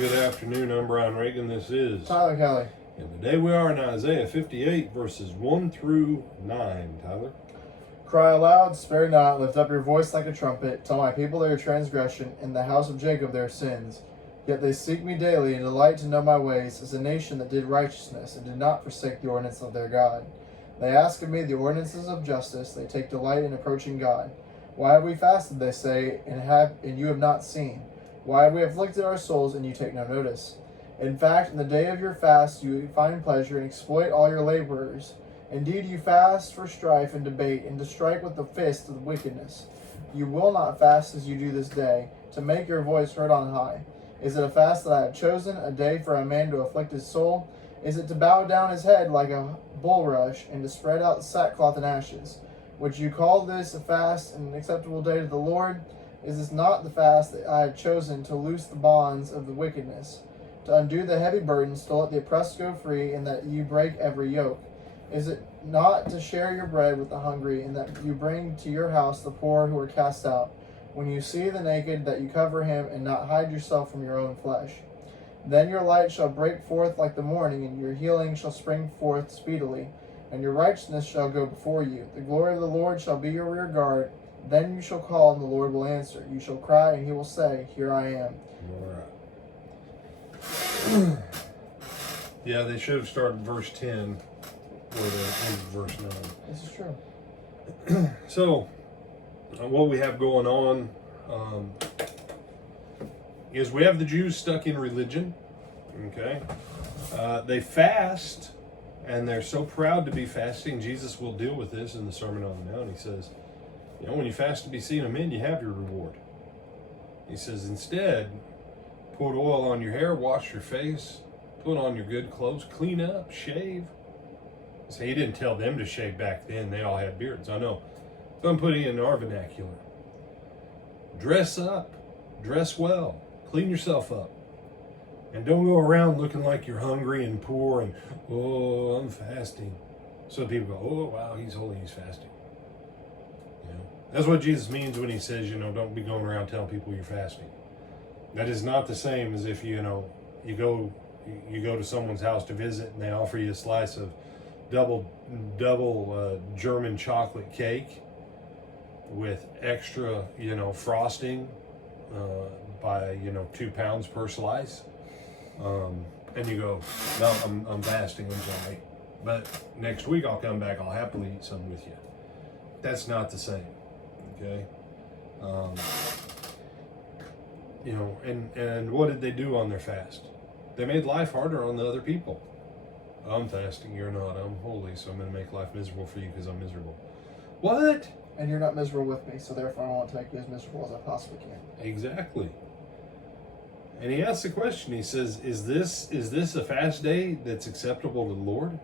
Good afternoon, I'm Brian Reagan. This is Tyler Kelly. And today we are in Isaiah 58, verses 1 through 9. Tyler? Cry aloud, spare not, lift up your voice like a trumpet. Tell my people their transgression, and the house of Jacob their sins. Yet they seek me daily, and delight to know my ways, as a nation that did righteousness, and did not forsake the ordinance of their God. They ask of me the ordinances of justice, they take delight in approaching God. Why have we fasted, they say, and you have not seen? Why have we afflicted our souls, and you take no notice? In fact, in the day of your fast you find pleasure, and exploit all your laborers. Indeed, you fast for strife and debate, and to strike with the fist of wickedness. You will not fast as you do this day, to make your voice heard on high. Is it a fast that I have chosen, a day for a man to afflict his soul? Is it to bow down his head like a bulrush, and to spread out sackcloth and ashes? Would you call this a fast and an acceptable day to the Lord? Is this not the fast that I have chosen, to loose the bonds of the wickedness, to undo the heavy burdens, to let the oppressed go free, and that you break every yoke? Is it not to share your bread with the hungry, and that you bring to your house the poor who are cast out? When you see the naked, that you cover him, and not hide yourself from your own flesh. Then your light shall break forth like the morning, and your healing shall spring forth speedily, and your righteousness shall go before you. The glory of the Lord shall be your rear guard. Then you shall call, and the Lord will answer. You shall cry, and he will say, Here I am. All right. Yeah, they should have started verse 10 or the end of verse 9. This is true. So, what we have going on is we have the Jews stuck in religion. Okay? They fast, and they're so proud to be fasting. Jesus will deal with this in the Sermon on the Mount. He says, when you fast to be seen of men, you have your reward. He says, instead, put oil on your hair, wash your face, put on your good clothes, clean up, shave. So he didn't tell them to shave back then. They all had beards. I know. So I'm putting it in our vernacular. Dress up, dress well, clean yourself up. And don't go around looking like you're hungry and poor and, oh, I'm fasting. So people go, oh, wow, he's holy, he's fasting. That's what Jesus means when he says, don't be going around telling people you're fasting. That is not the same as if, you go to someone's house to visit and they offer you a slice of double German chocolate cake with extra, frosting by, 2 pounds per slice. And you go, no, I'm fasting, I'm sorry. But next week I'll come back, I'll happily eat some with you. That's not the same. Okay, and what did they do on their fast? They made life harder on the other people. I'm fasting, you're not. I'm holy, so I'm going to make life miserable for you because I'm miserable. What? And you're not miserable with me, so therefore I want to make you as miserable as I possibly can. Exactly. And he asks the question. He says, "Is this a fast day that's acceptable to the Lord?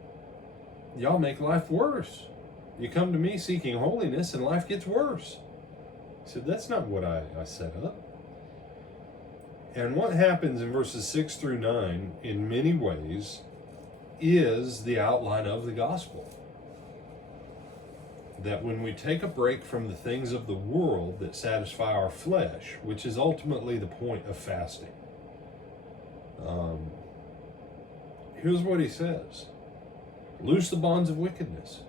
Y'all make life worse. You come to me seeking holiness, and life gets worse." He said, that's not what I set up. And what happens in verses 6 through 9, in many ways, is the outline of the gospel. That when we take a break from the things of the world that satisfy our flesh, which is ultimately the point of fasting, here's what he says. Loose the bonds of wickedness.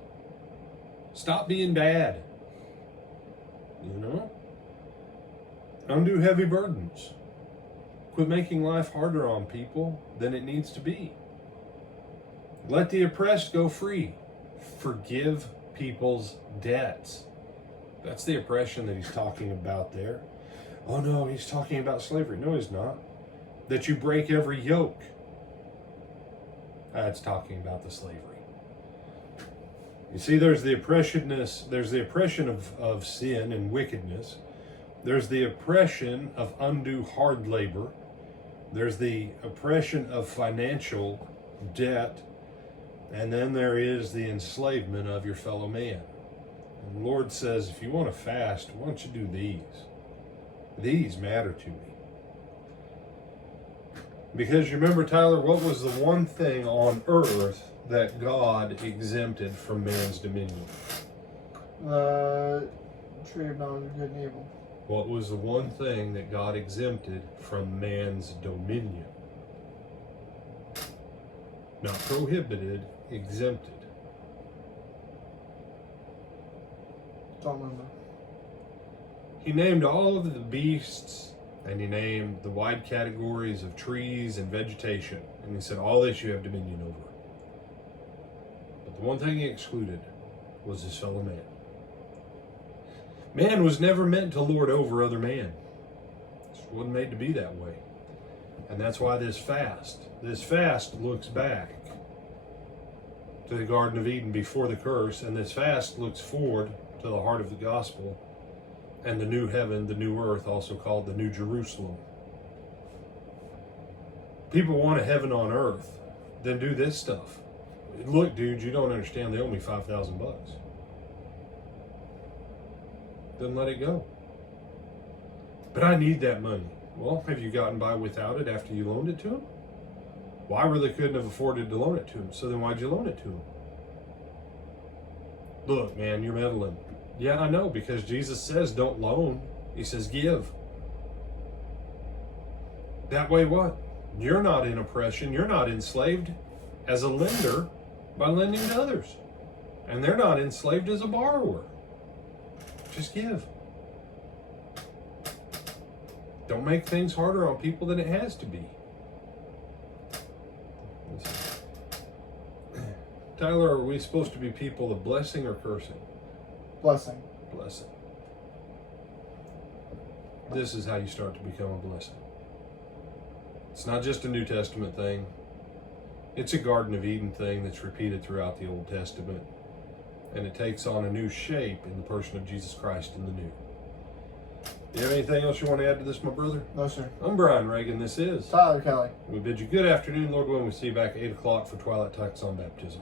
Stop being bad. Undo heavy burdens. Quit making life harder on people than it needs to be. Let the oppressed go free. Forgive people's debts. That's the oppression that he's talking about there. Oh no, he's talking about slavery. No, he's not. That you break every yoke. That's talking about the slavery. You see, there's the oppression of sin and wickedness. There's the oppression of undue hard labor. There's the oppression of financial debt. And then there is the enslavement of your fellow man. And the Lord says, if you want to fast, why don't you do these? These matter to me. Because you remember, Tyler, what was the one thing on earth that God exempted from man's dominion? The tree of knowledge of good and evil. What was the one thing that God exempted from man's dominion? Not prohibited, exempted. Don't remember. He named all of the beasts, and he named the wide categories of trees and vegetation. And he said, all this you have dominion over. But the one thing he excluded was his fellow man. Man was never meant to lord over other man. It wasn't made to be that way. And that's why this fast looks back to the Garden of Eden before the curse, and this fast looks forward to the heart of the gospel and the new heaven, the new earth, also called the New Jerusalem. People want a heaven on earth, then do this stuff. Look, dude, you don't understand. They owe me $5,000. Then let it go. But I need that money. Well, have you gotten by without it after you loaned it to him? Well, I really couldn't have afforded to loan it to him. So then why'd you loan it to him? Look, man, you're meddling. Yeah, I know, because Jesus says don't loan. He says give. That way what? You're not in oppression. You're not enslaved as a lender by lending to others. And they're not enslaved as a borrower. Just give. Don't make things harder on people than it has to be. Tyler, are we supposed to be people of blessing or cursing? Blessing. Blessing. This is how you start to become a blessing. It's not just a New Testament thing. It's a Garden of Eden thing that's repeated throughout the Old Testament. And it takes on a new shape in the person of Jesus Christ in the New. Do you have anything else you want to add to this, my brother? No, sir. I'm Brian Reagan. This is Tyler Kelly. We bid you good afternoon, Lord willing. We'll see you back at 8 o'clock for Twilight Talks on Baptism.